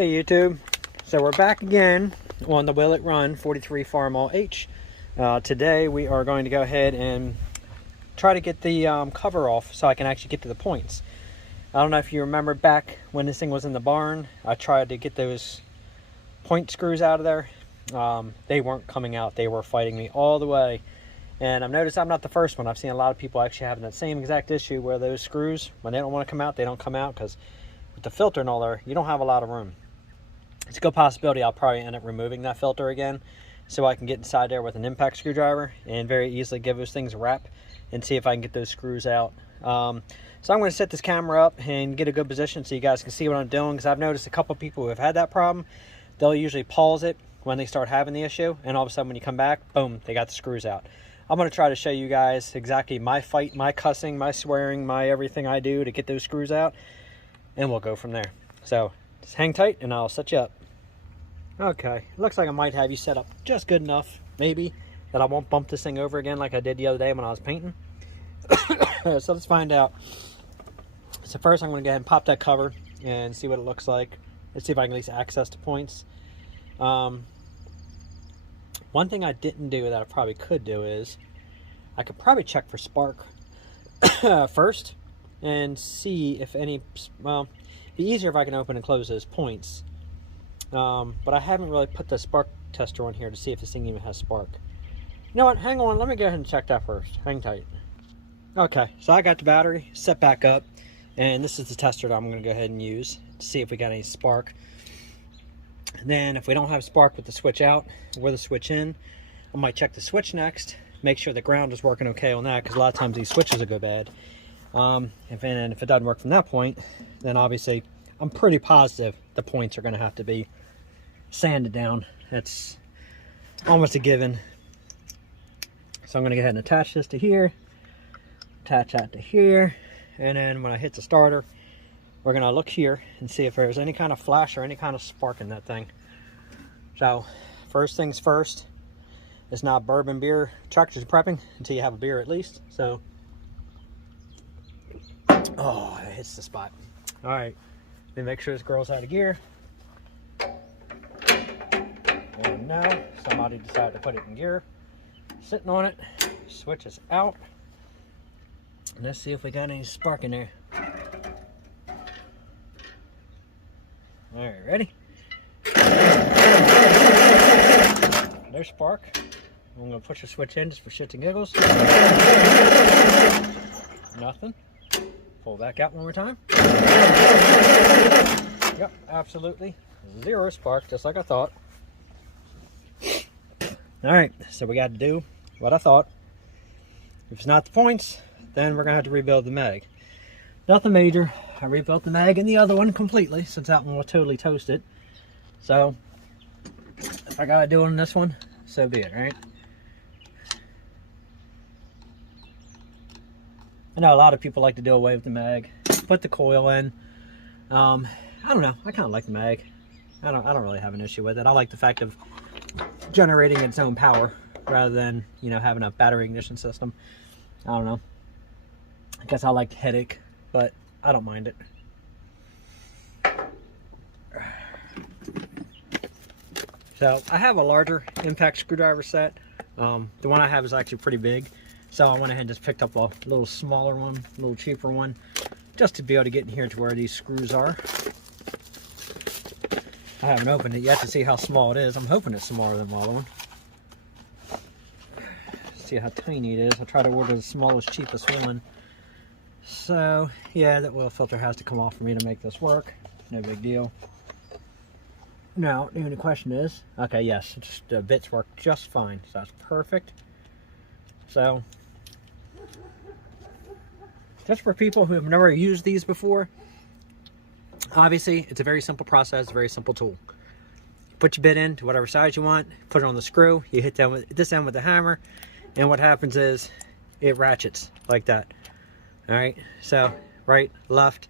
Hey YouTube, so we're back again on the Will It Run 43 Farmall H. Today we are going to go ahead and try to get the cover off so I can actually get to the points. I don't know if you remember back when this thing was in the barn, I tried to get those point screws out of there. They weren't coming out, they were fighting me all the way. And I've noticed I'm not the first one. I've seen a lot of people actually having that same exact issue where those screws, when they don't want to come out, they don't come out because with the filter and all there, you don't have a lot of room. It's a good possibility I'll probably end up removing that filter again so I can get inside there with an impact screwdriver and very easily give those things a wrap and see if I can get those screws out. So I'm going to set this camera up and get a good position so you guys can see what I'm doing, because I've noticed a couple people who have had that problem, they'll usually pause it when they start having the issue, and all of a sudden when you come back, boom, they got the screws out. I'm going to try to show you guys exactly my fight, my cussing, my swearing, my everything I do to get those screws out, and we'll go from there. So just hang tight and I'll set you up. Okay, looks like I might have you set up just good enough, maybe, that I won't bump this thing over again like I did the other day when I was painting. So let's find out. So first I'm going to go ahead and pop that cover and see what it looks like. Let's see if I can at least access the points. One thing I didn't do that I probably could do is I could probably check for spark first and see if any, well, it'd be easier if I can open and close those points. But I haven't really put the spark tester on here to see if this thing even has spark. You know what, hang on, let me go ahead and check that first. Hang tight. Okay, so I got the battery set back up, and this is the tester that I'm going to go ahead and use to see if we got any spark. And then if we don't have spark with the switch out or the switch in, I might check the switch next, make sure the ground is working okay on that, because a lot of times these switches will go bad. If it doesn't work from that point, then obviously I'm pretty positive the points are going to have to be sanded down. That's almost a given. So I'm going to go ahead and attach this to here, attach that to here, and then when I hit the starter, we're going to look here and see if there's any kind of flash or any kind of spark in that thing. So first things first, it's not bourbon beer tractors prepping until you have a beer at least. So oh, it hits the spot. All right, then make sure this girl's out of gear. And now somebody decided to put it in gear, sitting on it, switch is out, and let's see if we got any spark in there. All right, ready? There's spark. I'm gonna push the switch in just for shits and giggles. Nothing. Pull back out one more time. Yep, absolutely zero spark, just like I thought. All right, so we got to do what I thought. If it's not the points, then we're gonna have to rebuild the mag. Nothing major. I rebuilt the mag in the other one completely, since that one was totally toasted. So if I gotta do it on this one, so be it, right? I know a lot of people like to do away with the mag, put the coil in. I don't know, I kind of like the mag. I don't really have an issue with it. I like the fact of generating its own power rather than, you know, having a battery ignition system. I don't know. I guess I like the headache, but I don't mind it. So I have a larger impact screwdriver set. The one I have is actually pretty big. So I went ahead and just picked up a little smaller one, a little cheaper one, just to be able to get in here to where these screws are. I haven't opened it yet to see how small it is. I'm hoping it's smaller than the other one. See how tiny it is. I'll try to order the smallest, cheapest one. So yeah, that oil filter has to come off for me to make this work. No big deal. Now the only question is, okay, yes, just the bits work just fine, so that's perfect. So just for people who have never used these before, obviously it's a very simple process, a very simple tool. Put your bit in to whatever size you want, put it on the screw, you hit that with this end with the hammer, and what happens is it ratchets like that. All right, so right, left.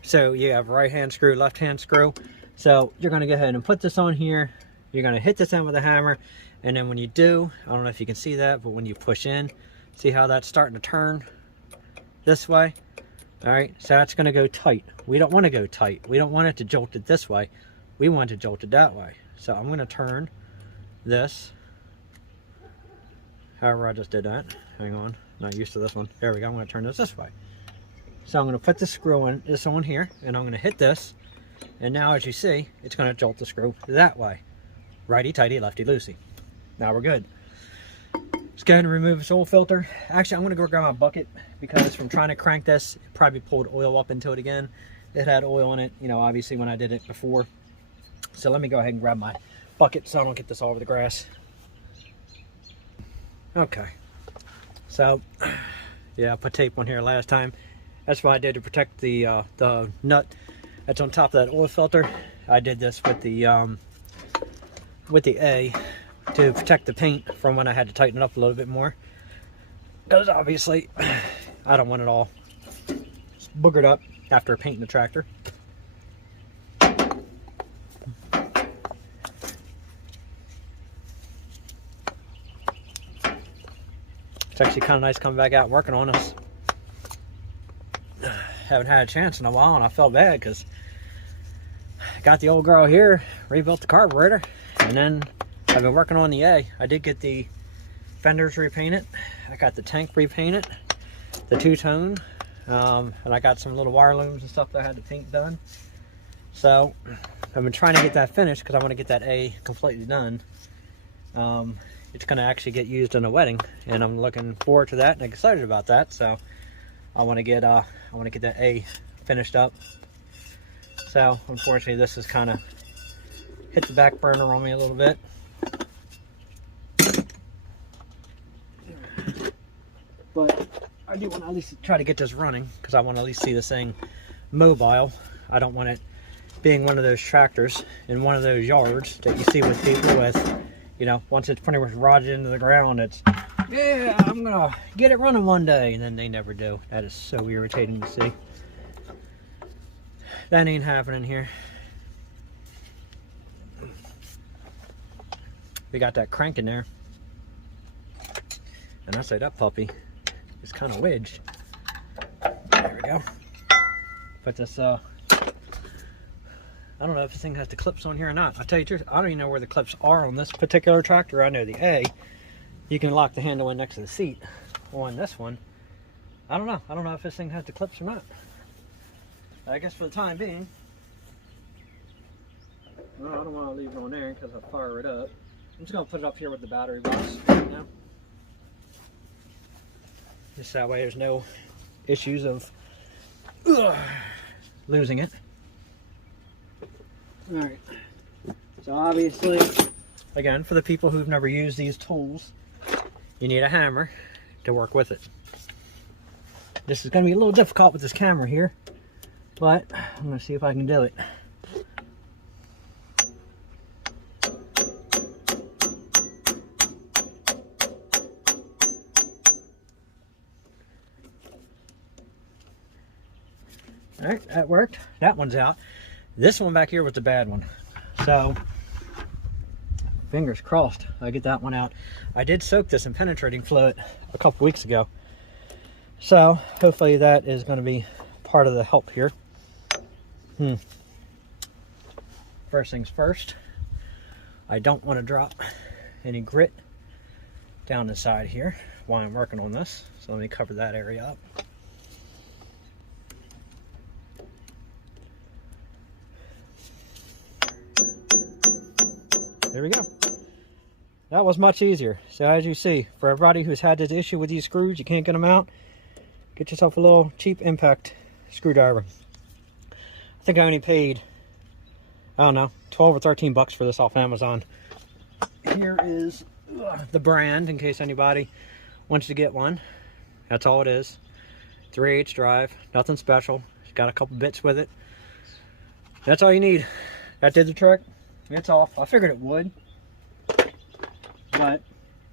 So you have right hand screw, left hand screw. So you're gonna go ahead and put this on here. You're gonna hit this end with a hammer, and then when you do, I don't know if you can see that, but when you push in, see how that's starting to turn this way? All right, so that's gonna go tight. We don't wanna go tight. We don't want it to jolt it this way. We want to jolt it that way. So I'm going to turn this. However, I just did that. Hang on, not used to this one. There we go. I'm going to turn this way. So I'm going to put the screw in this on here, and I'm going to hit this. And now, as you see, it's going to jolt the screw that way. Righty tighty, lefty loosey. Now we're good. Let's go ahead and remove this oil filter. Actually, I'm going to go grab my bucket because from trying to crank this, it probably pulled oil up into it again. It had oil in it, you know, obviously when I did it before. So let me go ahead and grab my bucket so I don't get this all over the grass. Okay. So, yeah, I put tape on here last time. That's what I did to protect the nut that's on top of that oil filter. I did this with the A to protect the paint from when I had to tighten it up a little bit more. Because obviously, I don't want it all boogered up after painting the tractor. It's actually kind of nice coming back out and working on this. Haven't had a chance in a while, and I felt bad because I got the old girl here, rebuilt the carburetor, and then I've been working on the A. I did get the fenders repainted. I got the tank repainted, the two-tone, and I got some little wire looms and stuff that I had to paint done. So I've been trying to get that finished because I want to get that A completely done. It's going to actually get used in a wedding, and I'm looking forward to that and excited about that. So I want to get that A finished up. So unfortunately, this has kind of hit the back burner on me a little bit. But I do want to at least try to get this running because I want to at least see this thing mobile. I don't want it being one of those tractors in one of those yards that you see with people with, you know, once it's pretty much rotted into the ground, it's, yeah, I'm gonna get it running one day, and then they never do. That is so irritating to see. That ain't happening here. We got that crank in there, and I say that puppy is kind of wedged. There we go. Put this, I don't know if this thing has the clips on here or not. I'll tell you the truth, I don't even know where the clips are on this particular tractor. I know the A, you can lock the handle in next to the seat. On this one, I don't know. I don't know if this thing has the clips or not. I guess for the time being, well, I don't want to leave it on there because I'll fire it up. I'm just going to put it up here with the battery box right now. Just that way there's no issues of losing it. Alright, so obviously, again, for the people who've never used these tools, you need a hammer to work with it. This is going to be a little difficult with this camera here, but I'm going to see if I can do it. Alright, that worked. That one's out. This one back here was the bad one. So, fingers crossed I get that one out. I did soak this in penetrating fluid a couple weeks ago. So, hopefully that is going to be part of the help here. First things first, I don't want to drop any grit down the side here while I'm working on this. So let me cover that area up. There we go. That was much easier. So as you see, for everybody who's had this issue with these screws, you can't get them out, get yourself a little cheap impact screwdriver. I think I only paid, I don't know, 12 or 13 bucks for this off Amazon. Here is the brand in case anybody wants to get one. That's all it is. 3/8 drive, nothing special. It's got a couple bits with it. That's all you need. That did the trick. It's off. I figured it would, but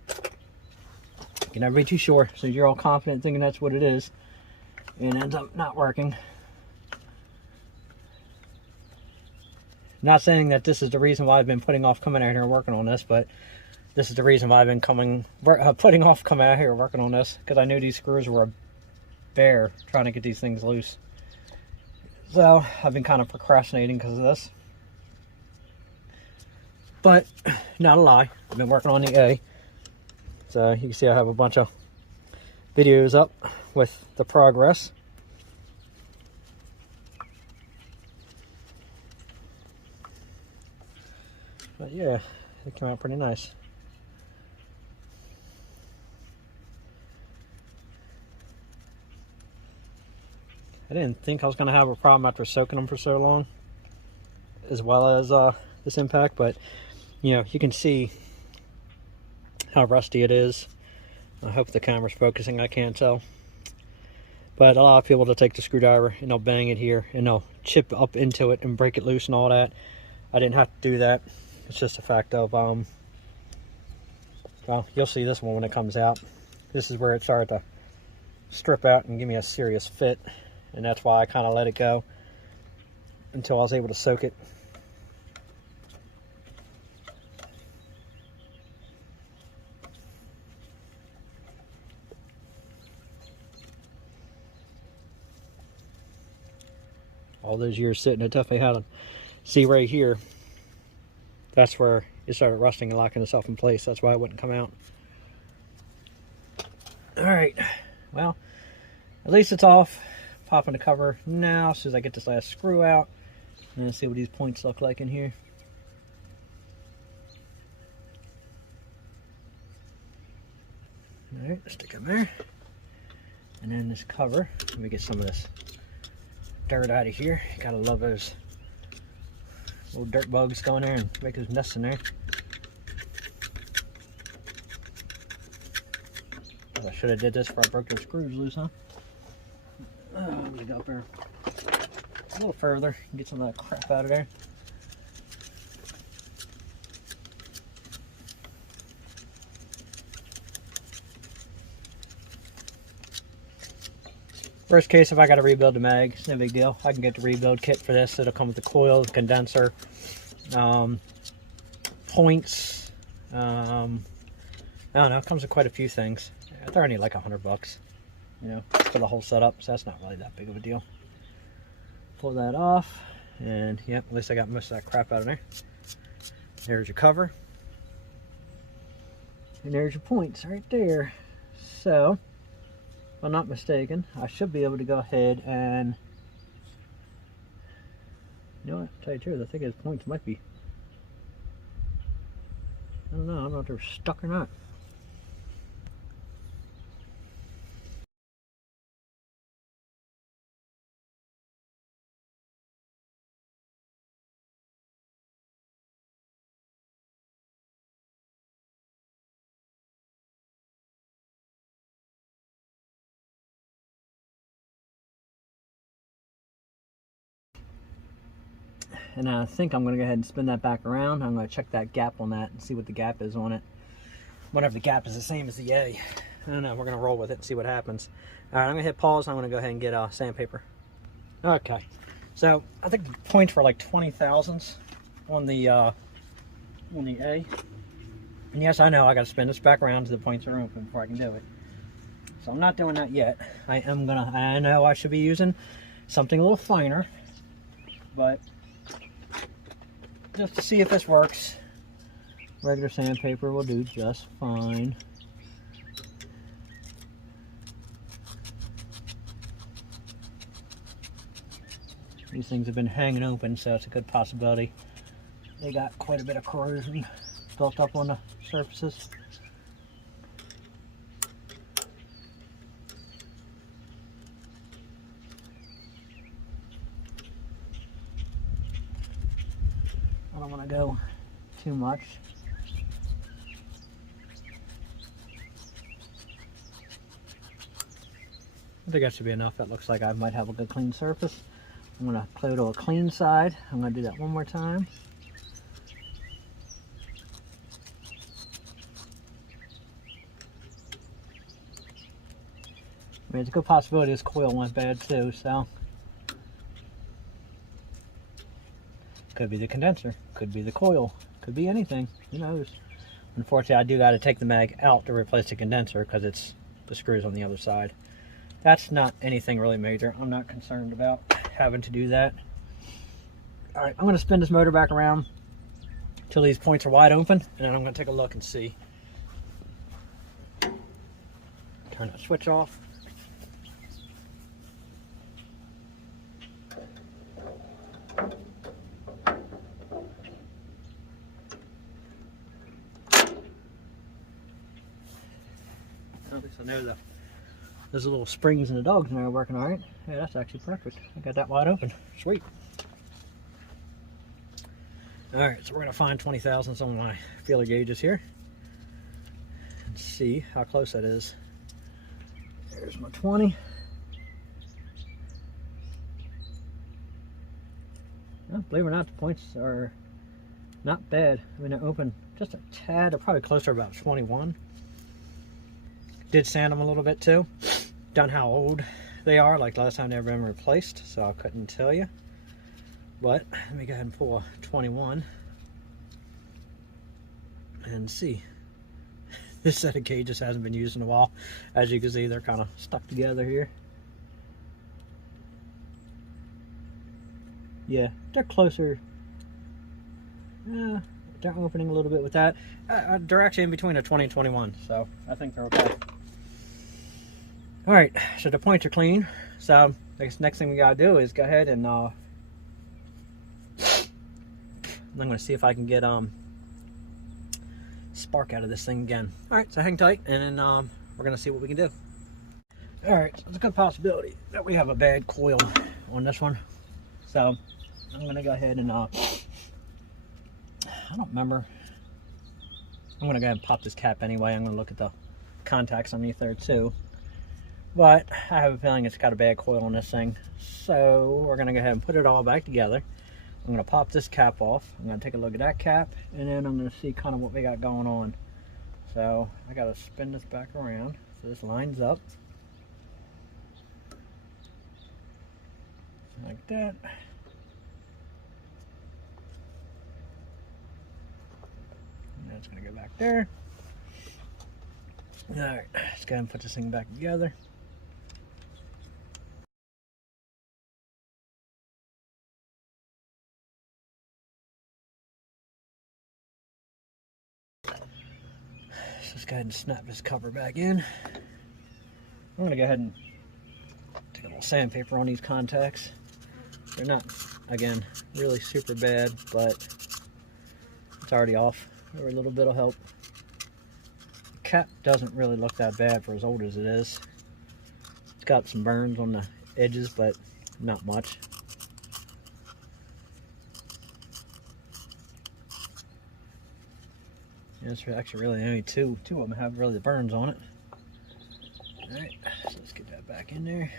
you can never be too sure. So you're all confident thinking that's what it is, and it ends up not working. Not saying that this is the reason why I've been putting off coming out here and working on this, but this is the reason why I've been putting off coming out here working on this, because I knew these screws were a bear trying to get these things loose. So I've been kind of procrastinating because of this. But not a lie, I've been working on the A. So you can see I have a bunch of videos up with the progress. But yeah, it came out pretty nice. I didn't think I was going to have a problem after soaking them for so long, as well as this impact, but you know, you can see how rusty it is. I hope the camera's focusing, I can't tell. But a lot of people will take the screwdriver and they'll bang it here and they'll chip up into it and break it loose and all that. I didn't have to do that. It's just a fact of, well, you'll see this one when it comes out. This is where it started to strip out and give me a serious fit. And that's why I kind of let it go until I was able to soak it. All those years sitting, it definitely had them. See right here, that's where it started rusting and locking itself in place. That's why it wouldn't come out. All right, well, at least it's off. Popping the cover now as soon as I get this last screw out. And let's see what these points look like in here. All right, stick them there. And then this cover, let me get some of this dirt out of here. Gotta love those little dirt bugs going there and make those nests in there. I should have did this before I broke those screws loose, huh? I'm gonna go up there a little further and get some of that crap out of there. Worst case, if I got to rebuild the mag, it's no big deal. I can get the rebuild kit for this. It'll come with the coil, the condenser, points. I don't know. It comes with quite a few things. They're only like $100, you know, for the whole setup. So that's not really that big of a deal. Pull that off, and yep, at least I got most of that crap out of there. There's your cover, and there's your points right there. So, if I'm not mistaken, I should be able to go ahead and, you know what, to tell you the truth, I think his points might be, I don't know if they're stuck or not. And I think I'm going to go ahead and spin that back around. I'm going to check that gap on that and see what the gap is on it. Whenever the gap is the same as the A. I don't know, we're going to roll with it and see what happens. Alright, I'm going to hit pause. I'm going to go ahead and get sandpaper. Okay, so I think the points were like 20 thousandths on the A. And yes, I know I got to spin this back around to the points are open before I can do it. So I'm not doing that yet. I know I should be using something a little finer, but just to see if this works, regular sandpaper will do just fine. These things have been hanging open, so it's a good possibility they got quite a bit of corrosion built up on the surfaces. I don't want to go too much. I think that should be enough. That looks like I might have a good clean surface. I'm going to clear to a clean side. I'm going to do that one more time. I mean, it's a good possibility this coil went bad too, so. Could be the condenser, could be the coil, could be anything, who knows. Unfortunately, I do got to take the mag out to replace the condenser because it's the screws on the other side. That's not anything really major. I'm not concerned about having to do that. All right, I'm going to spin this motor back around till these points are wide open, and then I'm going to take a look and see. Turn that switch off. At least I know there's little springs in the dogs now working all right. Yeah, that's actually perfect. I got that wide open. Sweet. All right, so we're going to find 20 thousandths on my feeler gauges here and see how close that is. There's my 20. Well, believe it or not, the points are not bad. I mean, they're open just a tad. They're probably closer to about 21. Did sand them a little bit too. Done how old they are. Like last time they've been replaced, so I couldn't tell you. But let me go ahead and pull a 21 and see. This set of gauges hasn't been used in a while. As you can see, they're kind of stuck together here. Yeah, they're closer. They're opening a little bit with that. They're actually in between a 20 and 21, so I think they're okay. All right, so the points are clean. So I guess next thing we gotta do is go ahead and I'm gonna see if I can get spark out of this thing again. All right, so hang tight, and then we're gonna see what we can do. All right, so there's a good possibility that we have a bad coil on this one. So I'm gonna go ahead and I don't remember. I'm gonna go ahead and pop this cap anyway. I'm gonna look at the contacts underneath there too. But I have a feeling it's got a bad coil on this thing. So we're gonna go ahead and put it all back together. I'm gonna pop this cap off. I'm gonna take a look at that cap, and then I'm gonna see kind of what we got going on. So I gotta spin this back around so this lines up. Like that. And that's gonna go back there. All right, let's go ahead and put this thing back together. Let's go ahead and snap this cover back in. I'm gonna go ahead and take a little sandpaper on these contacts. They're not, again, really super bad, but it's already off. Every little bit will help. The cap doesn't really look that bad for as old as it is. It's got some burns on the edges, but not much. Yeah, it's actually really only two of them have really the burns on it. All right, so let's get that back in there.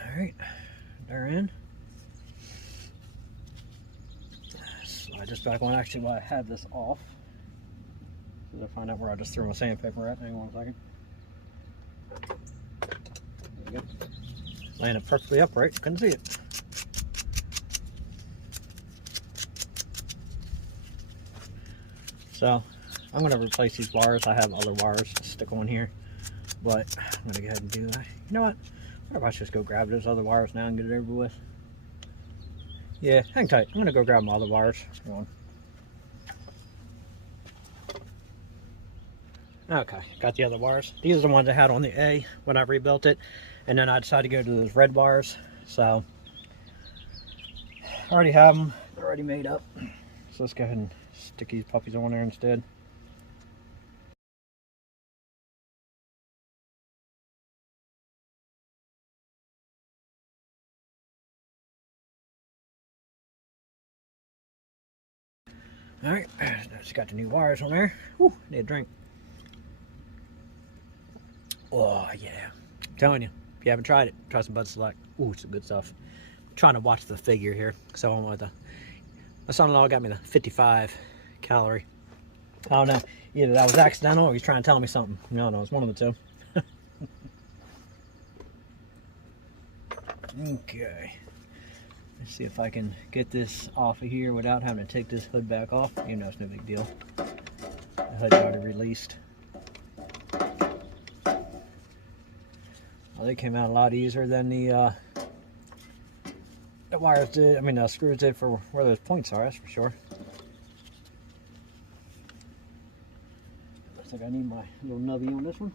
All right, they're in. Slide this back on. Actually, while I had this off, so I find out where I just threw my sandpaper at. Hang on a second. There we go. Laying it perfectly upright. Couldn't see it. So I'm going to replace these wires. I have other wires to stick on here, but I'm going to go ahead and do that. You know what? What if I just go grab those other wires now and get it over with? Yeah, hang tight. I'm going to go grab my other wires. Hang on. Okay, got the other wires. These are the ones I had on the A when I rebuilt it, and then I decided to go to those red wires. So I already have them. They're already made up. So let's go ahead and stick these puppies on there instead. All right, just got the new wires on there. Whew, need a drink. Oh yeah, I'm telling you, if you haven't tried it, try some Bud Select. Ooh, some good stuff. I'm trying to watch the figure here, so I want my son-in-law got me the 55 calorie. I don't know, either that was accidental or he's trying to tell me something. No, it's one of the two. Okay, let's see if I can get this off of here without having to take this hood back off. You know, it's no big deal. The hood's already released. Well, they came out a lot easier than the The wires did, I mean the screws did for where those points are, that's for sure. Looks like I need my little nubby on this one.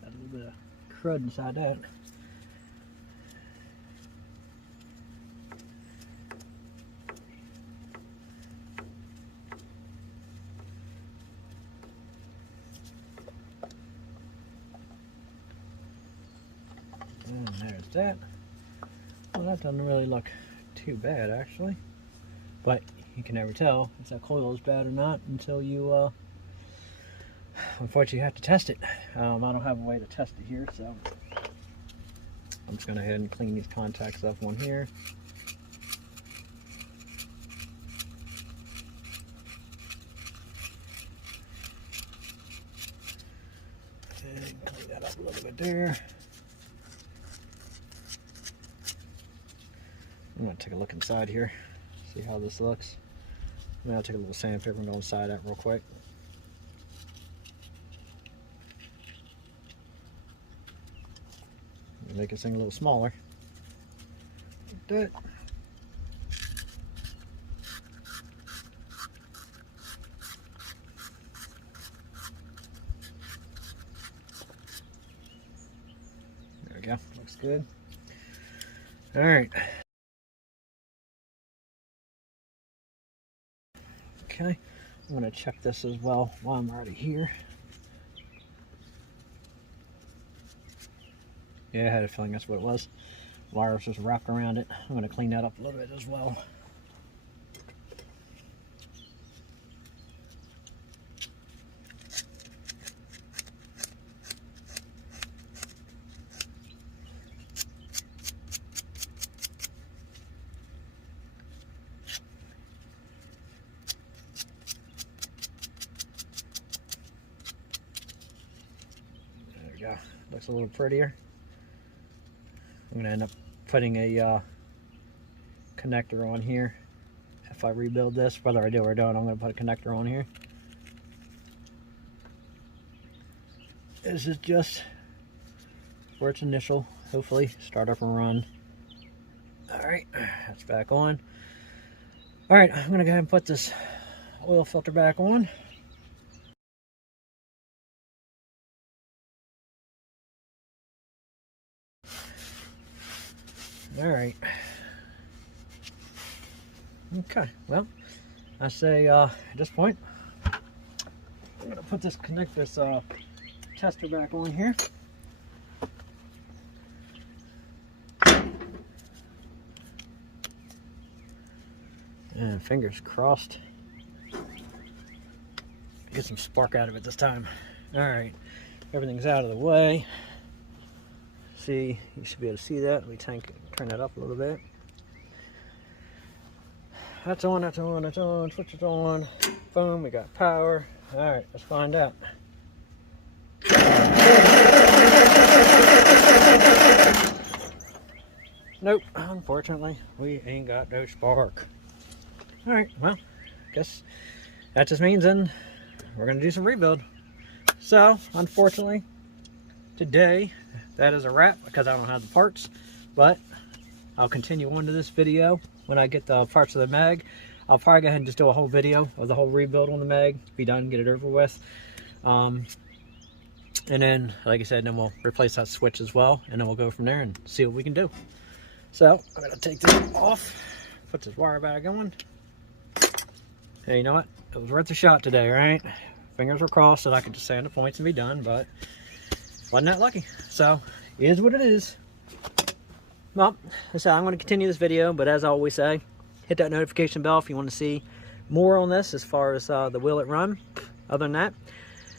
Got a little bit of crud inside that. And there's that. Well, that doesn't really look too bad actually, but you can never tell if that coil is bad or not until you unfortunately you have to test it. I don't have a way to test it here, so I'm just going to go ahead and clean these contacts up one here. And clean that up a little bit there. I'm going to take a look inside here, see how this looks. I'm going to take a little sandpaper and go inside that real quick. Make this thing a little smaller. Like that. There we go. Looks good. All right. Okay. I'm going to check this as well while I'm already here. Yeah, I had a feeling that's what it was. Wire was just wrapped around it. I'm going to clean that up a little bit as well. There we go. Looks a little prettier. I'm going to end up putting a connector on here. If I rebuild this, whether I do or don't, I'm going to put a connector on here. This is just for its initial, hopefully, start up and run. Alright, that's back on. Alright, I'm going to go ahead and put this oil filter back on. All right. Okay. Well, I say at this point, I'm gonna put this tester back on here. And fingers crossed, get some spark out of it this time. All right. Everything's out of the way. See, you should be able to see that. Let me turn that up a little bit. That's on, that's on, that's on. Switch it on. Boom, we got power. All right, let's find out. Nope, unfortunately, we ain't got no spark. All right, well, guess that just means then we're gonna do some rebuild. So, unfortunately, today, that is a wrap because I don't have the parts, but I'll continue on to this video when I get the parts of the mag. I'll probably go ahead and just do a whole video of the whole rebuild on the mag, be done, get it over with. And then, like I said, then we'll replace that switch as well, and then we'll go from there and see what we can do. So, I'm going to take this off, put this wire back on. Hey, you know what? It was worth a shot today, right? Fingers were crossed that I could just sand the points and be done, but wasn't that lucky. So, it is what it is. Well, so I'm going to continue this video, but as I always say, hit that notification bell if you want to see more on this as far as the Will It Run. Other than that,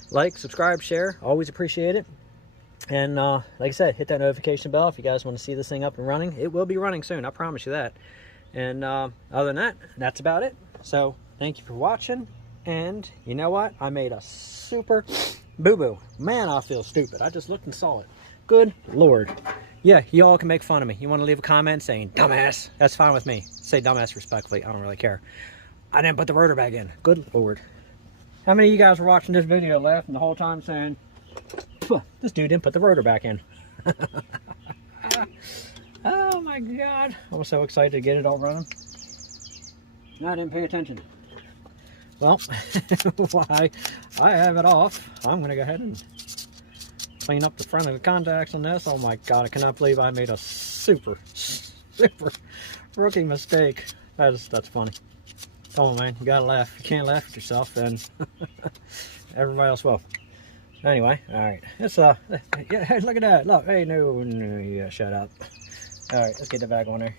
like, subscribe, share, always appreciate it. And like I said, hit that notification bell if you guys want to see this thing up and running. It will be running soon, I promise you that. And other than that, that's about it. So, thank you for watching. And you know what? I made a super Boo-boo. Man, I feel stupid. I just looked and saw it. Good Lord. Yeah, you all can make fun of me. You want to leave a comment saying, dumbass? That's fine with me. Say dumbass respectfully. I don't really care. I didn't put the rotor back in. Good Lord. How many of you guys were watching this video laughing the whole time saying, this dude didn't put the rotor back in? Oh my God. I was so excited to get it all running. I didn't pay attention. Well, while I have it off, I'm going to go ahead and clean up the front of the contacts on this. Oh my God, I cannot believe I made a super rookie mistake. That's funny. Come on, man, you gotta laugh. If you can't laugh at yourself, then everybody else will. Anyway, all right. It's yeah, hey, look at that. Look, hey, no, yeah, shut up. All right, let's get the back on there.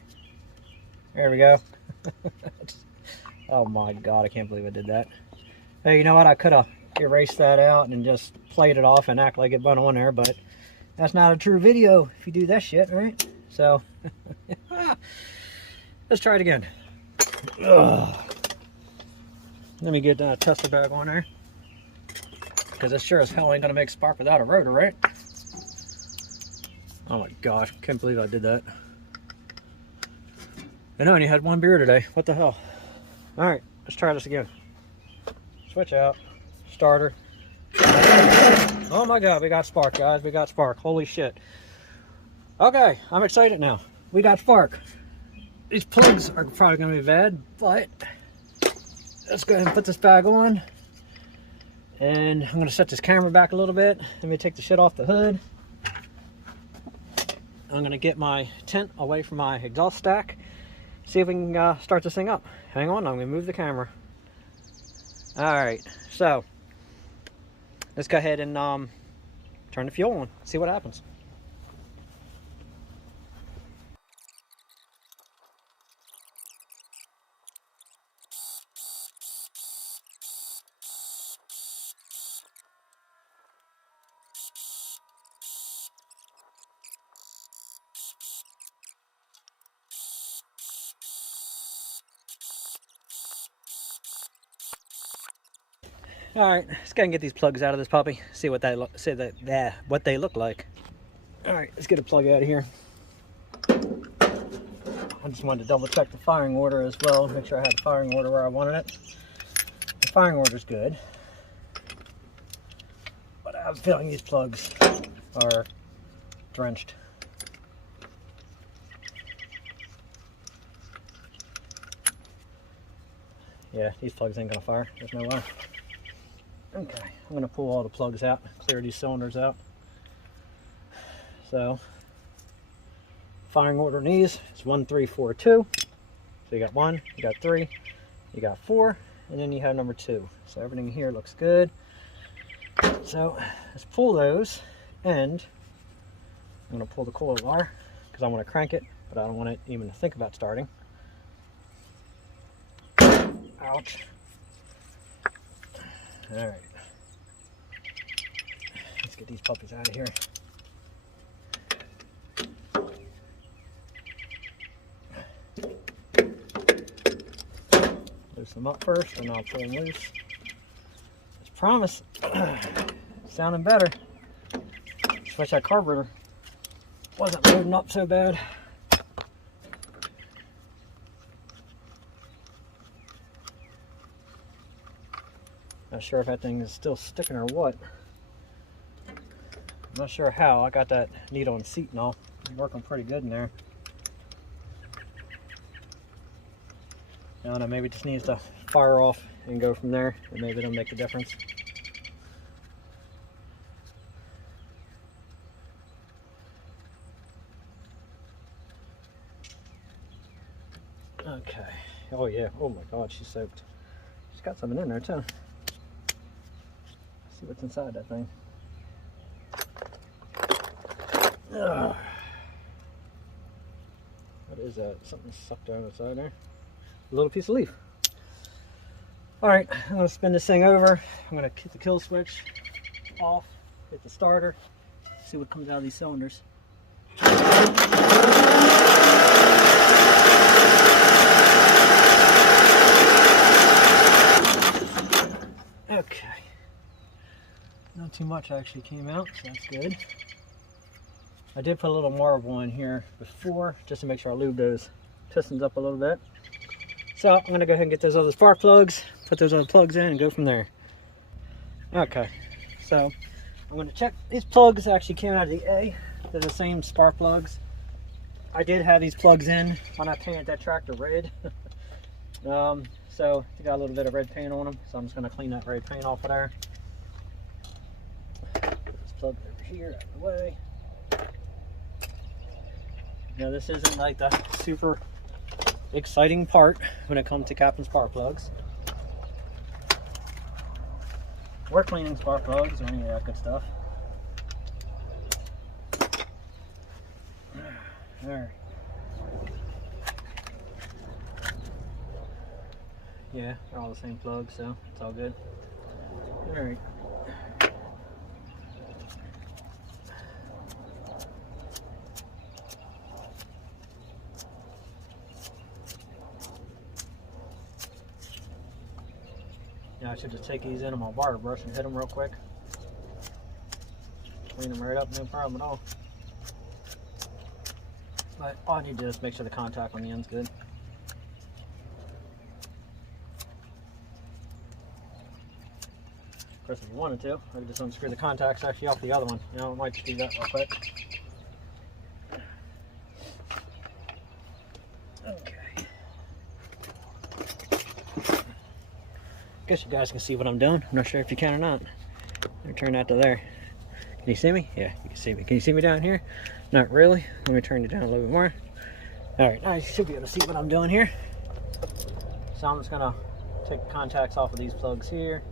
There we go. Oh my God, I can't believe I did that. Hey, you know what? I could have erased that out and just played it off and act like it went on there, but that's not a true video if you do that shit, right? So, let's try it again. Ugh. Let me get that tester bag on there, because it sure as hell ain't gonna make spark without a rotor, right? Oh my gosh, can't believe I did that. And I only had one beer today. What the hell? All right, let's try this again. Switch out, starter. Oh my God, we got spark, guys. We got spark. Holy shit. Okay, I'm excited now. We got spark. These plugs are probably gonna be bad, but let's go ahead and put this bag on. And I'm gonna set this camera back a little bit. Let me take the shit off the hood. I'm gonna get my tent away from my exhaust stack. See if we can start this thing up. Hang on, I'm gonna move the camera. All right, so let's go ahead and turn the fuel on, see what happens. All right, let's go and get these plugs out of this puppy. See what they what they look like. All right, let's get a plug out of here. I just wanted to double check the firing order as well. Make sure I had the firing order where I wanted it. The firing order's good, but I have a feeling these plugs are drenched. Yeah, these plugs ain't gonna fire. There's no way. Okay, I'm going to pull all the plugs out, clear these cylinders out. So, firing order in these is 1, 3, 4, 2. So you got 1, you got 3, you got 4, and then you have number 2. So everything here looks good. So let's pull those, and I'm going to pull the cooler bar because I want to crank it, but I don't want it even to think about starting. Ouch. All right, let's get these puppies out of here. Loosen them up first, and I'll pull them loose. As promised, sounding better. Just wish that carburetor wasn't loading up so bad. Not sure if that thing is still sticking or what. I'm not sure how. I got that needle and seat and all. It's working pretty good in there. I don't know, maybe it just needs to fire off and go from there, and maybe it'll make a difference. Okay. Oh yeah. Oh my God, she's soaked. She's got something in there too. See what's inside that thing. Ugh. What is that? Something sucked down inside there. A little piece of leaf. Alright, I'm going to spin this thing over. I'm going to hit the kill switch off, hit the starter, see what comes out of these cylinders. Okay. Not too much actually came out, so that's good. I did put a little marble in here before, just to make sure I lube those pistons up a little bit. So I'm gonna go ahead and get those other spark plugs, put those other plugs in, and go from there. Okay, so I'm gonna check. These plugs actually came out of the A. They're the same spark plugs. I did have these plugs in when I painted that tractor red. So they got a little bit of red paint on them, so I'm just gonna clean that red paint off of there. Put this plug over here out of the way. Now this isn't like the super exciting part when it comes to capping spark plugs. Or cleaning spark plugs or any of that good stuff. Alright. Yeah, they're all the same plug, so it's all good. Alright. Yeah, I should just take these in on my barber brush and hit them real quick. Clean them right up, no problem at all. But all I need to do is make sure the contact on the end's good. Of course, if you wanted to, I could just unscrew the contacts actually off the other one. You know, I might just do that real quick. Okay. Guess you guys can see what I'm doing. I'm not sure if you can or not. Let me turn that to there. Can you see me? Yeah, you can see me. Can you see me down here? Not really. Let me turn it down a little bit more. Alright, now you should be able to see what I'm doing here. So I'm just going to take the contacts off of these plugs here.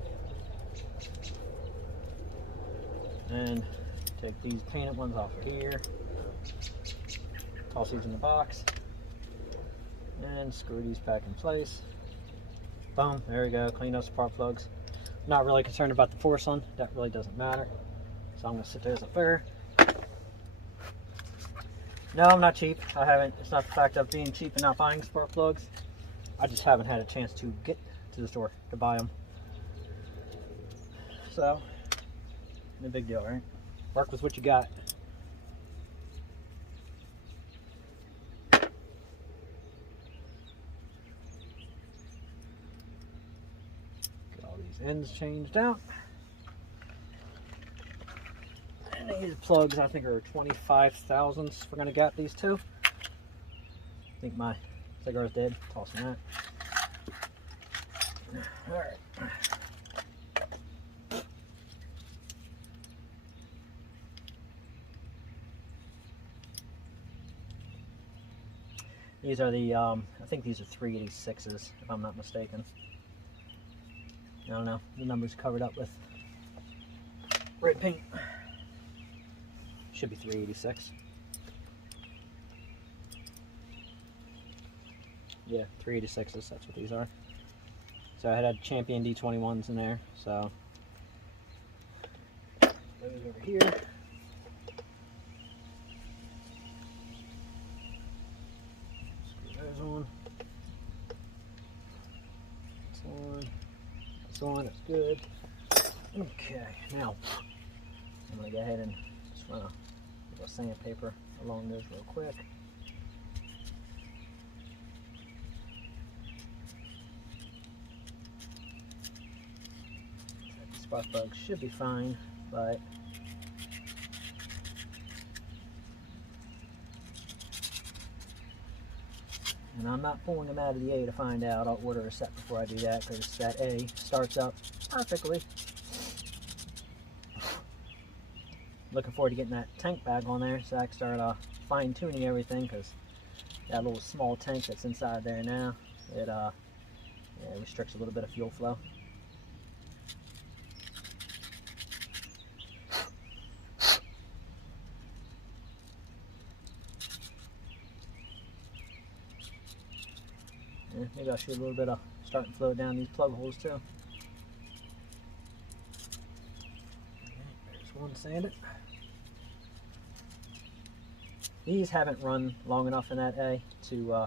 And take these painted ones off of here. Toss these in the box. And screw these back in place. Boom, there we go. Clean up spark plugs. Not really concerned about the force one. That really doesn't matter. So I'm going to sit those up there. No, I'm not cheap. I haven't. It's not the fact of being cheap and not buying spark plugs. I just haven't had a chance to get to the store to buy them. So, no big deal, right? Work with what you got. Get all these ends changed out. And these plugs, I think, are 25 thousandths. We're gonna get these two. I think my cigar's dead. Tossing that. All right. These are the, I think these are 386s, if I'm not mistaken. I don't know. The number's covered up with red paint. Should be 386. Yeah, 386s, that's what these are. So I had Champion D21s in there, so those over here. Screw those on. This on, that's good. Okay, now I'm gonna go ahead and just run a little sandpaper along those real quick. Spark plugs should be fine, but and I'm not pulling them out of the A to find out. I'll order a set before I do that because that A starts up perfectly. Looking forward to getting that tank bag on there so I can start fine-tuning everything, because that little small tank that's inside there now, it restricts a little bit of fuel flow. Yeah, maybe I'll shoot a little bit of starting flow down these plug holes too. Okay, there's one sanded. These haven't run long enough in that A to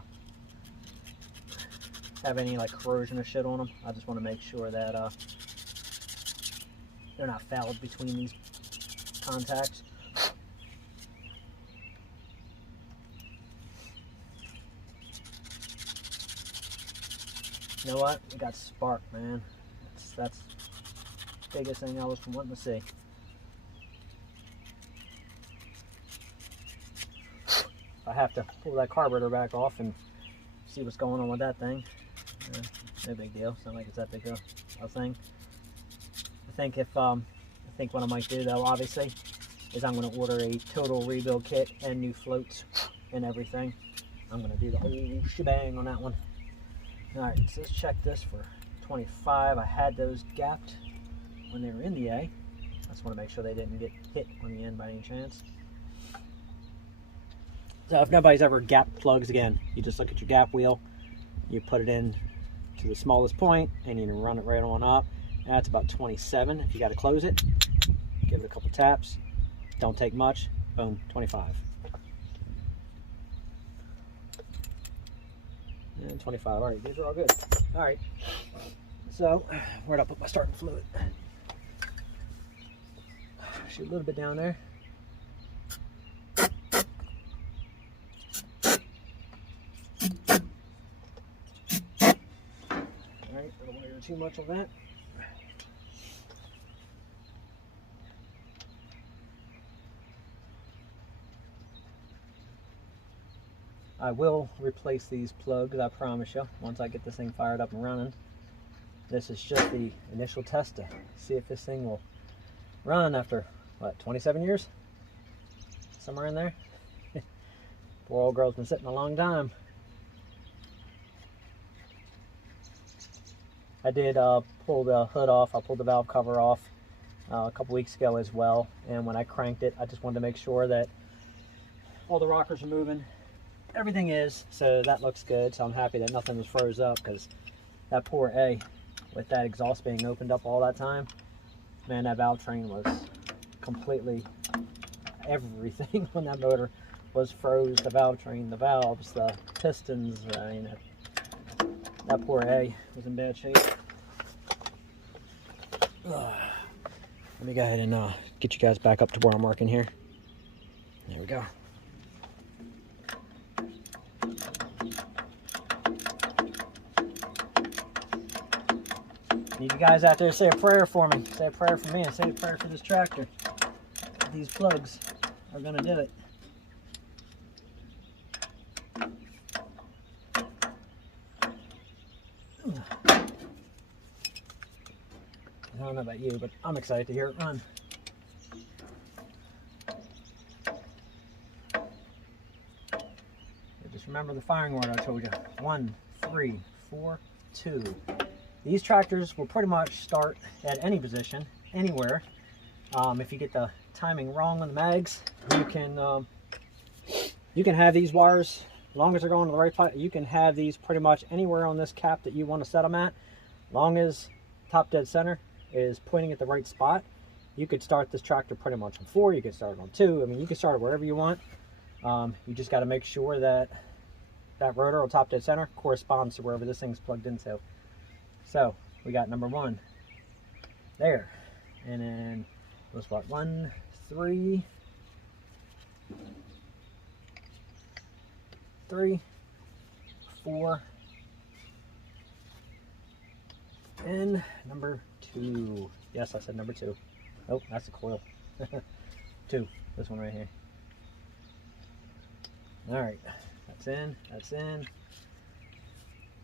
have any like corrosion or shit on them. I just want to make sure that they're not fouled between these contacts. You know what? We got spark, man. That's the biggest thing I was wanting to see. I have to pull that carburetor back off and see what's going on with that thing. No big deal. It's not like it's that big a thing. I think what I might do though, obviously, is I'm going to order a total rebuild kit and new floats and everything. I'm going to do the whole shebang on that one. Alright, so let's check this for 25. I had those gapped when they were in the A. I just want to make sure they didn't get hit on the end by any chance. So if nobody's ever gapped plugs, again, you just look at your gap wheel, you put it in to the smallest point, and you can run it right on up. That's about 27. If you got to close it, give it a couple taps. Don't take much. Boom, 25. And 25. All right, these are all good. All right. So, where'd I put my starting fluid? Shoot a little bit down there. All right, don't want to too much on that. I will replace these plugs, I promise you, once I get this thing fired up and running. This is just the initial test to see if this thing will run after, what, 27 years? Somewhere in there. Poor old girl's been sitting a long time. I did pull the hood off. I pulled the valve cover off a couple weeks ago as well. And when I cranked it, I just wanted to make sure that all the rockers are moving. Everything is, so that looks good. So I'm happy that nothing was froze up, because that poor A, with that exhaust being opened up all that time, man, that valve train was completely, everything on that motor was froze. The valve train, the valves, the pistons, that poor A was in bad shape. Let me go ahead and get you guys back up to where I'm working here. There we go. Need you guys out there to say a prayer for me. Say a prayer for me and say a prayer for this tractor. These plugs are going to do it. I don't know about you, but I'm excited to hear it run. Just remember the firing order I told you. 1, 3, 4, 2. These tractors will pretty much start at any position, anywhere. If you get the timing wrong on the mags, you can have these wires, as long as they're going to the right place, you can have these pretty much anywhere on this cap that you want to set them at. As long as top dead center is pointing at the right spot, you could start this tractor pretty much on 4, you could start on 2. I mean, you can start it wherever you want. You just got to make sure that that rotor or top dead center corresponds to wherever this thing's plugged into. So we got number 1 there, and then it was what, 1, 3, 4, and number 2. Yes, I said number 2. Oh, that's the coil. 2, this one right here. All right, that's in, that's in.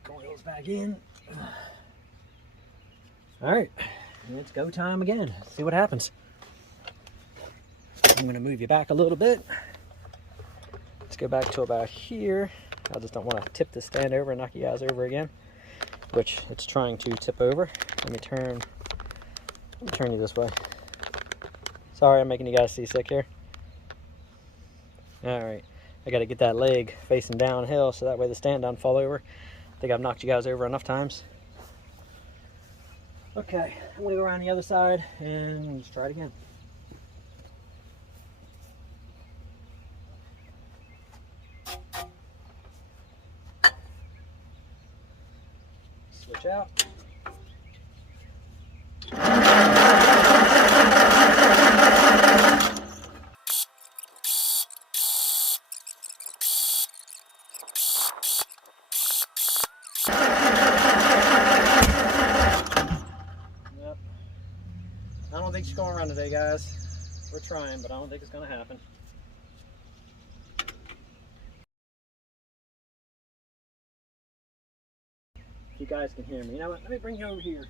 Coils back in. All right, it's go time again. Let's see what happens. I'm gonna move you back a little bit. Let's go back to about here. I just don't want to tip the stand over and knock you guys over again, which it's trying to tip over. Let me turn you this way. Sorry, I'm making you guys seasick here. All right, I got to get that leg facing downhill so that way the stand doesn't fall over. I think I've knocked you guys over enough times. Okay, I'm going to go around the other side and let's try it again. Switch out. think she's going to run today, guys. We're trying, but I don't think it's going to happen. If you guys can hear me. You know what? Let me bring you over here.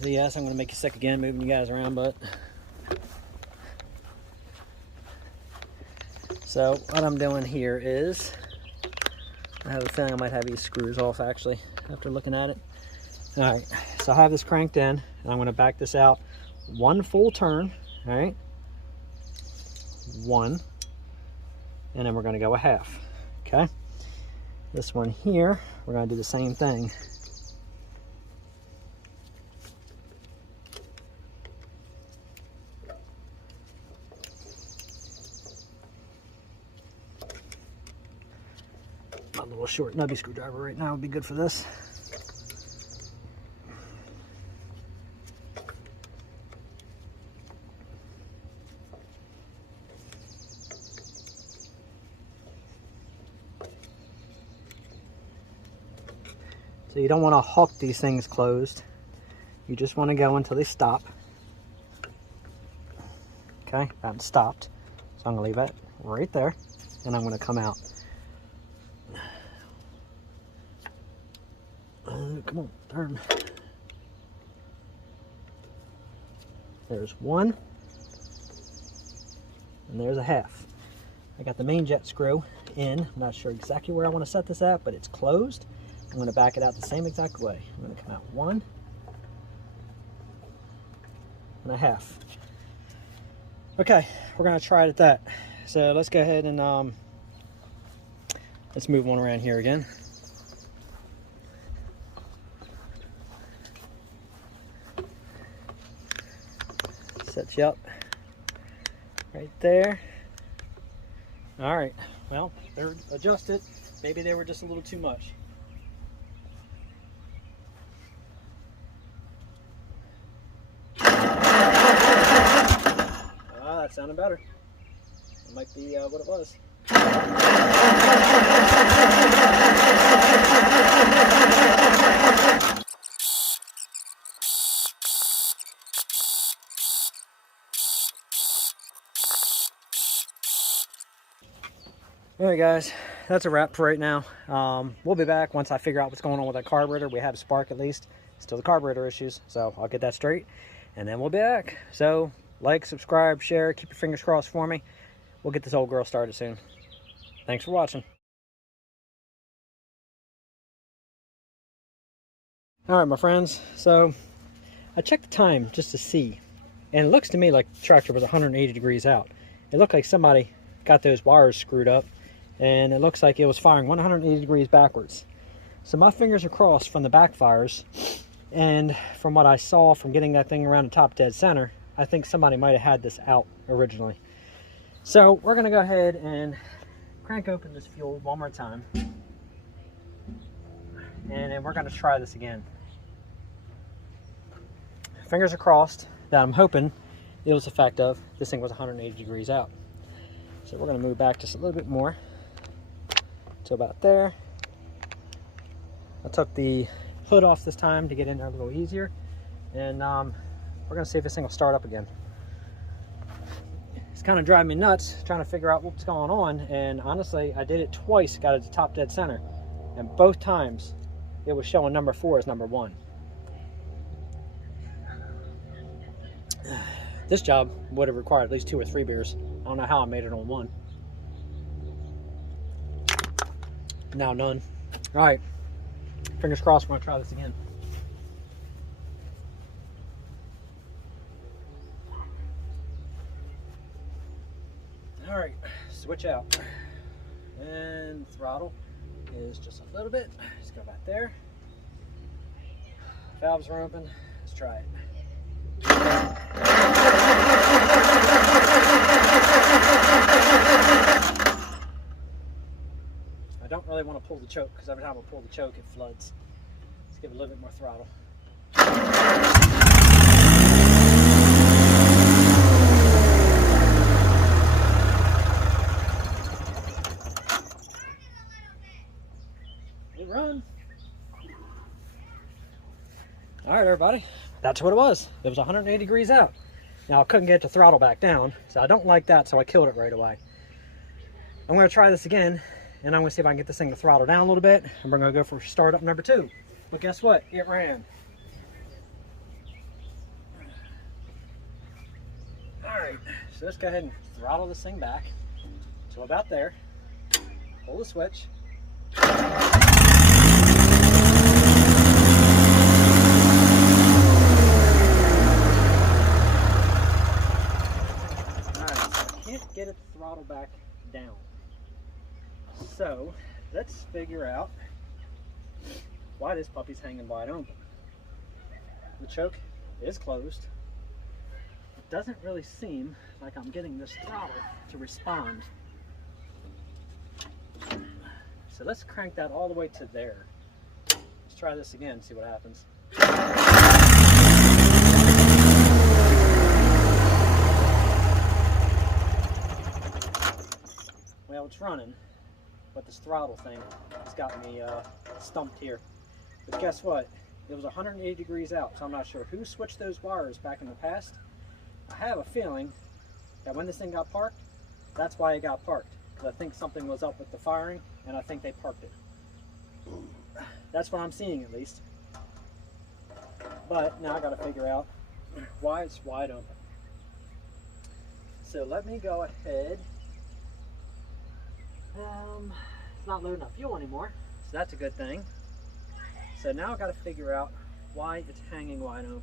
So yes, I'm going to make you sick again moving you guys around, but... So what I'm doing here is, I have a feeling I might have these screws off actually, after looking at it. All right, so I have this cranked in, and I'm going to back this out one full turn, all right? One, and then we're going to go a half, okay? This one here, we're going to do the same thing. A little short nubby screwdriver right now would be good for this. So you don't want to hook these things closed. You just want to go until they stop. Okay, that stopped. So I'm going to leave it right there, and I'm going to come out. Come on, turn. There's one, and there's a half. I got the main jet screw in. I'm not sure exactly where I want to set this at, but it's closed. I'm going to back it out the same exact way. I'm going to come out one and a half. Okay, we're going to try it at that. So let's go ahead and let's move one around here again. Set you up right there. All right, well, they're adjusted. Maybe they were just a little too much. That sounded better. It might be what it was. Alright guys, that's a wrap for right now. We'll be back once I figure out what's going on with that carburetor. We have a spark at least. Still the carburetor issues, so I'll get that straight. And then we'll be back. So, like, subscribe, share, keep your fingers crossed for me. We'll get this old girl started soon. Thanks for watching. Alright my friends, so I checked the time just to see. And it looks to me like the tractor was 180 degrees out. It looked like somebody got those wires screwed up. And it looks like it was firing 180 degrees backwards. So my fingers are crossed from the backfires. And from what I saw from getting that thing around the top dead center, I think somebody might have had this out originally. So we're going to go ahead and crank open this fuel one more time. And then we're going to try this again. Fingers are crossed that I'm hoping it was effective. This thing was 180 degrees out. So we're going to move back just a little bit more to about there. I took the hood off this time to get in there a little easier. And we're going to see if this thing will start up again. It's kind of driving me nuts trying to figure out what's going on. And honestly, I did it twice, got it to top dead center. And both times it was showing number 4 as number 1. This job would have required at least 2 or 3 beers. I don't know how I made it on 1. Now none. All right, fingers crossed we're gonna try this again. All right, switch out. And throttle is just a little bit. Let's go back there. Valves are open. Let's try it. I don't really want to pull the choke because every time I pull the choke it floods. Let's give it a little bit more throttle. It runs. All right, everybody, that's what it was. It was 180 degrees out. Now I couldn't get the throttle back down, so I don't like that, so I killed it right away. I'm gonna try this again, and I'm gonna see if I can get this thing to throttle down a little bit, and we're gonna go for startup number 2. But guess what? It ran. All right, so let's go ahead and throttle this thing back to about there. Pull the switch. Get it to throttle back down. So let's figure out why this puppy's hanging wide open. The choke is closed. It doesn't really seem like I'm getting this throttle to respond. So let's crank that all the way to there. Let's try this again, see what happens. Well, it's running, but this throttle thing has got me stumped here. But guess what? It was 180 degrees out, so I'm not sure who switched those wires back in the past. I have a feeling that when this thing got parked, that's why it got parked. Because I think something was up with the firing, and I think they parked it. That's what I'm seeing, at least. But now I got to figure out why it's wide open. So let me go ahead. It's not loading up fuel anymore, so that's a good thing. So now I've got to figure out why it's hanging wide open.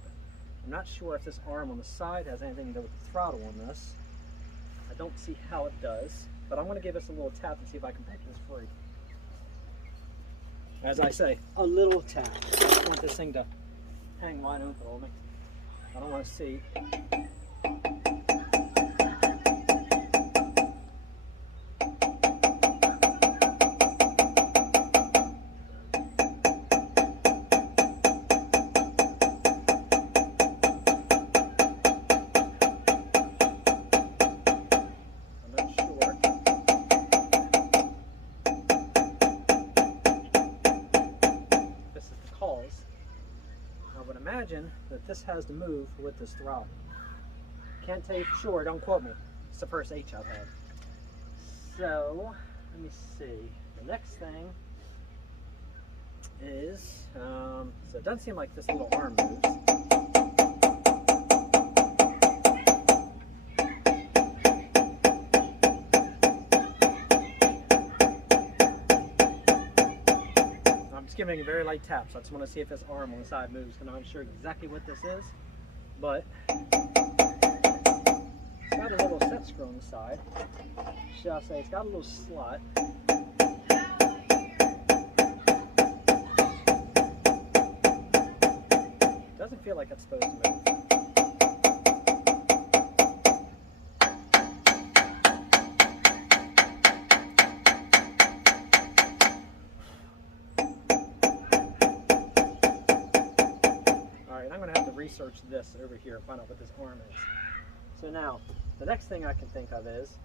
I'm not sure if this arm on the side has anything to do with the throttle on this. I don't see how it does, but I'm going to give this a little tap and see if I can break this free. As I say, a little tap. I just want this thing to hang wide open on me. I don't want to see. Imagine that this has to move with this throttle. Can't tell you for sure, don't quote me. It's the first H I've had. So, let me see. The next thing is, so it doesn't seem like this little arm moves. Giving a very light tap, so I just want to see if this arm on the side moves. I'm not sure exactly what this is, but it's got a little set screw on the side. Shall I say it's got a little slot. Doesn't feel like it's supposed to move. Research this over here and find out what this arm is. So now, the next thing I can think of is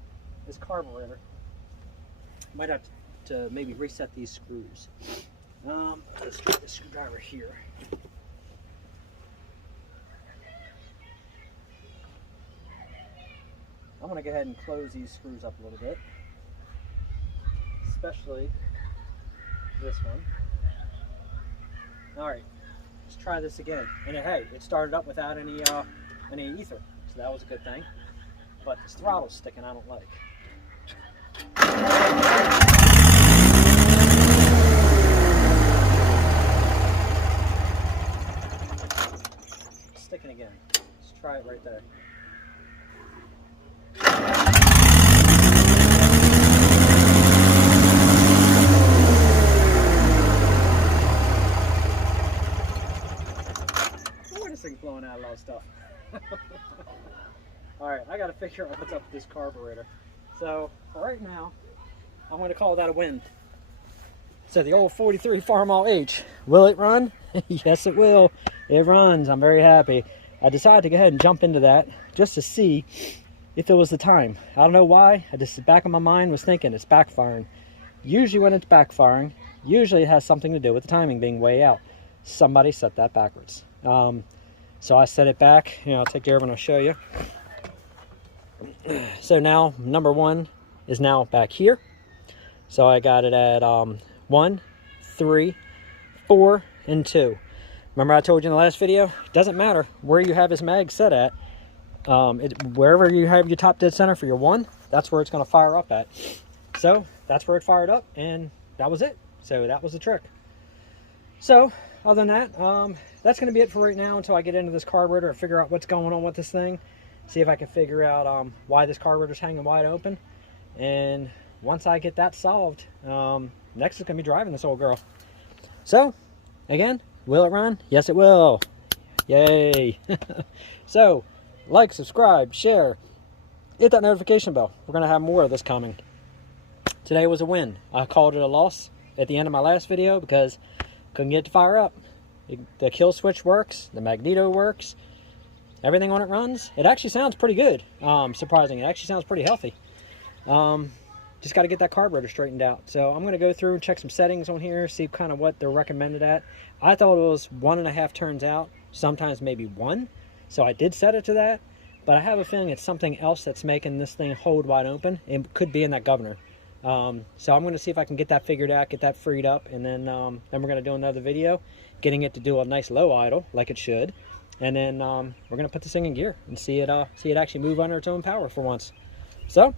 carburetor. Might have to maybe reset these screws. Let's get the screwdriver here. I'm going to go ahead and close these screws up a little bit, especially this one. All right. Let's try this again. And hey, it started up without any ether, so that was a good thing. But this throttle's sticking, I don't like. It's sticking again. Let's try it right there. Thing's blowing out a lot of stuff. Alright, I gotta figure out what's up with this carburetor. So, for right now, I'm gonna call that a win. So the old 43 Farmall H, will it run? Yes it will. It runs. I'm very happy. I decided to go ahead and jump into that just to see if it was the time. I don't know why. I just, the back of my mind was thinking it's backfiring. Usually when it's backfiring, usually it has something to do with the timing being way out. Somebody set that backwards. So I set it back. I'll take you over and I'll show you. So now number 1 is now back here. So I got it at 1, 3, 4, and 2. Remember I told you in the last video, it doesn't matter where you have this mag set at. Wherever you have your top dead center for your 1, that's where it's going to fire up at. So that's where it fired up, and that was it. So that was the trick. So other than that, that's going to be it for right now until I get into this carburetor and figure out what's going on with this thing. See if I can figure out why this carburetor's hanging wide open. And once I get that solved, next is going to be driving this old girl. So, again, will it run? Yes, it will. Yay. So, like, subscribe, share, hit that notification bell. We're going to have more of this coming. Today was a win. I called it a loss at the end of my last video because couldn't get it to fire up. The kill switch works, the magneto works, everything on it runs. It actually sounds pretty good. Surprising, it actually sounds pretty healthy. Just got to get that carburetor straightened out. So I'm going to go through and check some settings on here, see kind of what they're recommended at. I thought it was 1.5 turns out, sometimes maybe 1. So I did set it to that, but I have a feeling it's something else that's making this thing hold wide open. It could be in that governor. So I'm going to see if I can get that figured out, get that freed up, and then we're going to do another video, getting it to do a nice low idle like it should, and then we're going to put this thing in gear and see it actually move under its own power for once. So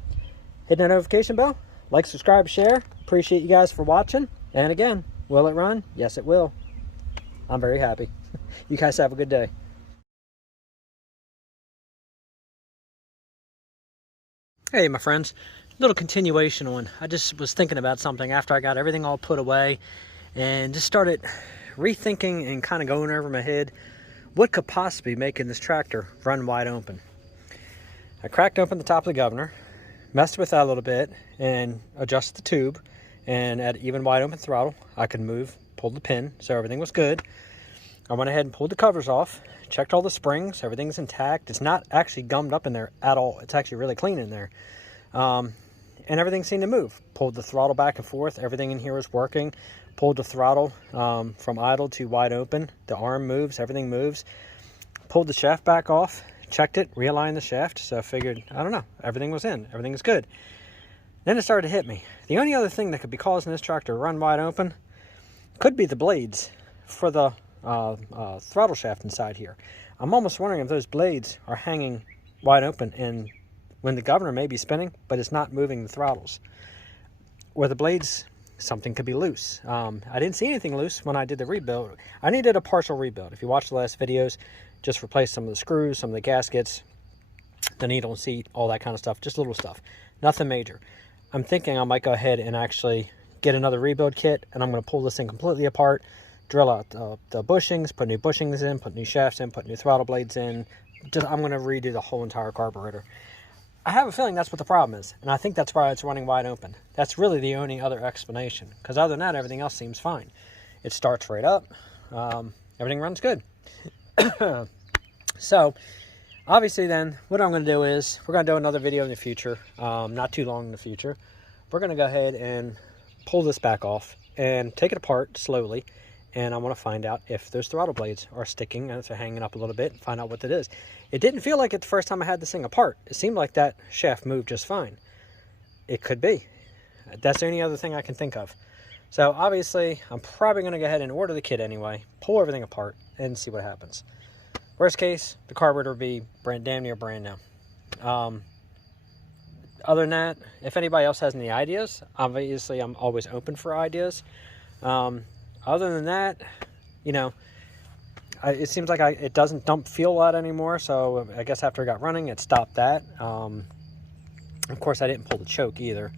hit that notification bell, like, subscribe, share. Appreciate you guys for watching. And again, will it run? Yes, it will. I'm very happy. You guys have a good day. Hey, my friends. Little continuation on. I just was thinking about something after I got everything all put away and just started rethinking and kind of going over my head what could possibly be making this tractor run wide open. I cracked open the top of the governor, messed with that a little bit, and adjusted the tube, and at even wide open throttle I could move, pulled the pin, so everything was good. I went ahead and pulled the covers off, checked all the springs, everything's intact. It's not actually gummed up in there at all. It's actually really clean in there. And everything seemed to move. Pulled the throttle back and forth. Everything in here was working. Pulled the throttle from idle to wide open. The arm moves. Everything moves. Pulled the shaft back off. Checked it. Realigned the shaft. So I figured, I don't know. Everything was in. Everything is good. Then it started to hit me. The only other thing that could be causing this tractor to run wide open could be the blades for the throttle shaft inside here. I'm almost wondering if those blades are hanging wide open and when the governor may be spinning, but it's not moving the throttles. Where the blades, something could be loose. I didn't see anything loose when I did the rebuild. I needed a partial rebuild. If you watch the last videos, just replace some of the screws, some of the gaskets, the needle and seat, all that kind of stuff. Just little stuff. Nothing major. I'm thinking I might go ahead and actually get another rebuild kit, and I'm going to pull this thing completely apart, drill out the bushings, put new bushings in, put new shafts in, put new throttle blades in. I'm going to redo the whole entire carburetor. I have a feeling that's what the problem is, and I think that's why it's running wide open. That's really the only other explanation, because other than that, everything else seems fine. It starts right up. Everything runs good. So, obviously then, what I'm going to do is, we're going to do another video in the future, not too long in the future. We're going to go ahead and pull this back off and take it apart slowly, and I want to find out if those throttle blades are sticking and if they're hanging up a little bit and find out what it is. It didn't feel like it the first time I had this thing apart. It seemed like that shaft moved just fine. It could be. That's the only other thing I can think of. So obviously, I'm probably going to go ahead and order the kit anyway, pull everything apart, and see what happens. Worst case, the carburetor will be damn near brand new. Other than that, if anybody else has any ideas, obviously I'm always open for ideas. Other than that, you know, it seems like it doesn't dump fuel a lot anymore, so I guess after it got running, it stopped that. Of course, I didn't pull the choke either,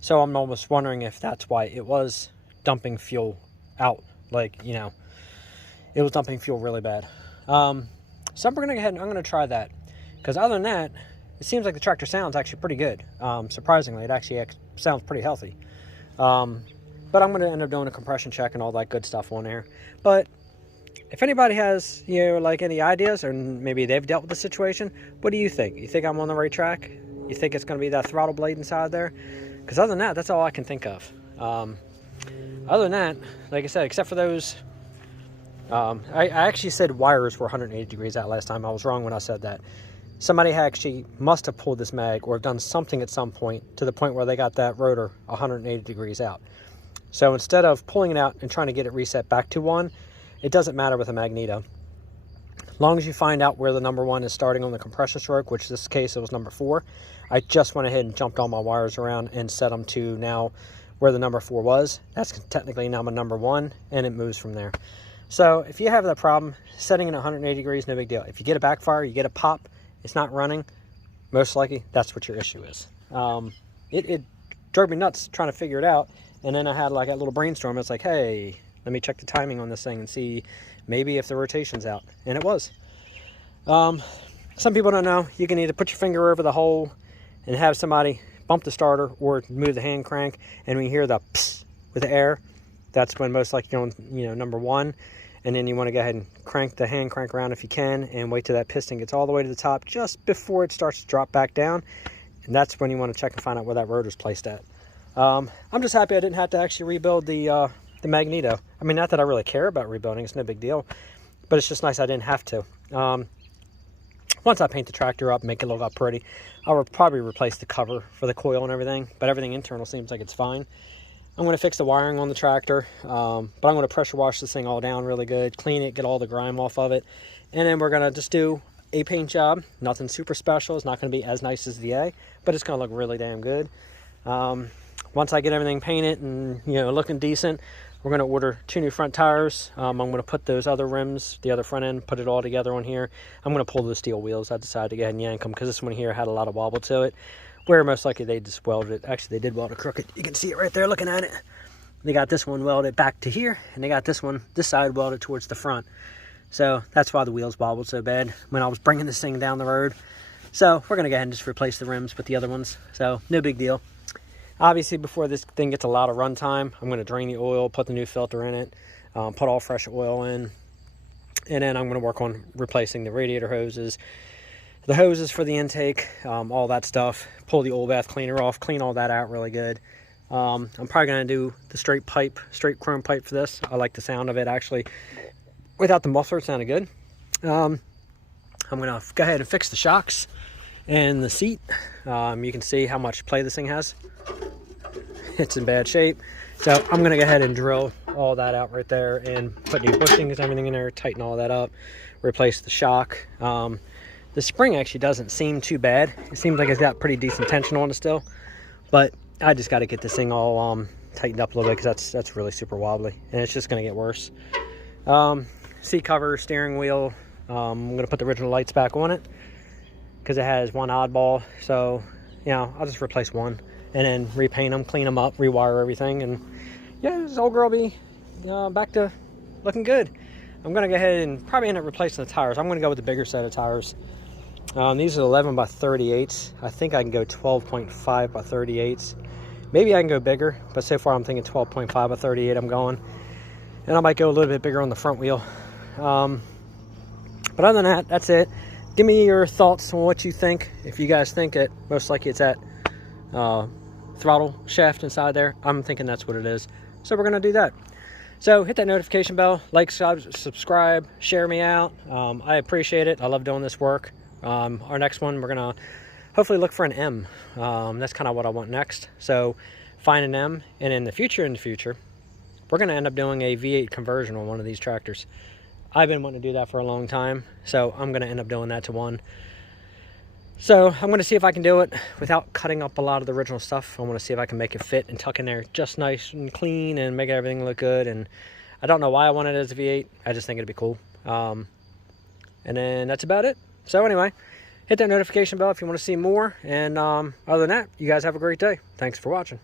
so I'm almost wondering if that's why it was dumping fuel out. Like, you know, it was dumping fuel really bad. So I'm going to go ahead and I'm going to try that, because other than that, it seems like the tractor sounds actually pretty good. Surprisingly, it actually sounds pretty healthy. But I'm going to end up doing a compression check and all that good stuff on there. But if anybody has, you know, like any ideas, or maybe they've dealt with the situation, what do you think? You think I'm on the right track? You think it's going to be that throttle blade inside there? Because other than that, that's all I can think of. Other than that, like I said, except for those I actually said wires were 180 degrees out last time. I was wrong when I said that. Somebody actually must have pulled this mag or done something at some point to the point where they got that rotor 180 degrees out. So instead of pulling it out and trying to get it reset back to 1, it doesn't matter with a magneto. As long as you find out where the number 1 is starting on the compression stroke, which in this case it was number 4, I just went ahead and jumped all my wires around and set them to now where the number 4 was. That's technically now my number 1, and it moves from there. So if you have that problem, setting it at 180 degrees, no big deal. If you get a backfire, you get a pop, it's not running, most likely that's what your issue is. It drove me nuts trying to figure it out, and then I had like a little brainstorm. It's like, hey, let me check the timing on this thing and see maybe if the rotation's out, and it was. Some people don't know, you can either put your finger over the hole and have somebody bump the starter or move the hand crank, and when you hear the psst with the air, that's when most likely you're on, number 1. And then you want to go ahead and crank the hand crank around if you can, and wait till that piston gets all the way to the top just before it starts to drop back down. And that's when you want to check and find out where that rotor's placed at. I'm just happy I didn't have to actually rebuild the magneto. I mean, not that I really care about rebuilding, it's no big deal, but it's just nice I didn't have to. Once I paint the tractor up, make it look up pretty, I'll probably replace the cover for the coil and everything, but everything internal seems like it's fine. I'm going to fix the wiring on the tractor, but I'm going to pressure wash this thing all down really good, clean it, get all the grime off of it, and then we're going to just do a paint job. Nothing super special. It's not going to be as nice as the A, but it's going to look really damn good. Once I get everything painted and looking decent, we're going to order 2 new front tires. I'm going to put those other rims, the other front end, put it all together on here. I'm going to pull the steel wheels. I decided to go ahead and yank them because this one here had a lot of wobble to it, where most likely they just welded it. Actually, they did weld it crooked. You can see it right there looking at it. They got this one welded back to here, and they got this side welded towards the front. So that's why the wheels wobbled so bad when I was bringing this thing down the road. So we're going to go ahead and just replace the rims with the other ones. So no big deal. Obviously, before this thing gets a lot of run time, I'm going to drain the oil, put the new filter in it, put all fresh oil in, and then I'm going to work on replacing the radiator hoses, the hoses for the intake, all that stuff, pull the oil bath cleaner off, clean all that out really good. I'm probably going to do the straight chrome pipe for this. I like the sound of it, actually. Without the muffler, it sounded good. I'm going to go ahead and fix the shocks and the seat. You can see how much play this thing has. It's in bad shape. So I'm going to go ahead and drill all that out right there and put new bushings and everything in there, tighten all that up, replace the shock. The spring actually doesn't seem too bad. It seems like it's got pretty decent tension on it still, but I just got to get this thing all tightened up a little bit because that's really super wobbly, and it's just going to get worse. Seat cover, steering wheel, I'm going to put the original lights back on it because it has one oddball, so I'll just replace one and then repaint them, clean them up, rewire everything, and yeah, this old girl will be back to looking good. I'm going to go ahead and probably end up replacing the tires. I'm going to go with the bigger set of tires. These are 11 by 38s. I think I can go 12.5 by 38s. Maybe I can go bigger, but so far I'm thinking 12.5 by 38 I'm going. And I might go a little bit bigger on the front wheel. But other than that, that's it. Give me your thoughts on what you think. If you guys think it, most likely it's that throttle shaft inside there. I'm thinking that's what it is. So we're going to do that. So hit that notification bell, like, subscribe, share me out. I appreciate it. I love doing this work. Our next one, we're going to hopefully look for an M. That's kind of what I want next. So find an M, and in the future, we're going to end up doing a V8 conversion on one of these tractors. I've been wanting to do that for a long time, so I'm going to end up doing that to one. So I'm going to see if I can do it without cutting up a lot of the original stuff. I want to see if I can make it fit and tuck in there just nice and clean and make everything look good. And I don't know why I want it as a V8. I just think it'd be cool. And then that's about it. So anyway, hit that notification bell if you want to see more. And other than that, you guys have a great day. Thanks for watching.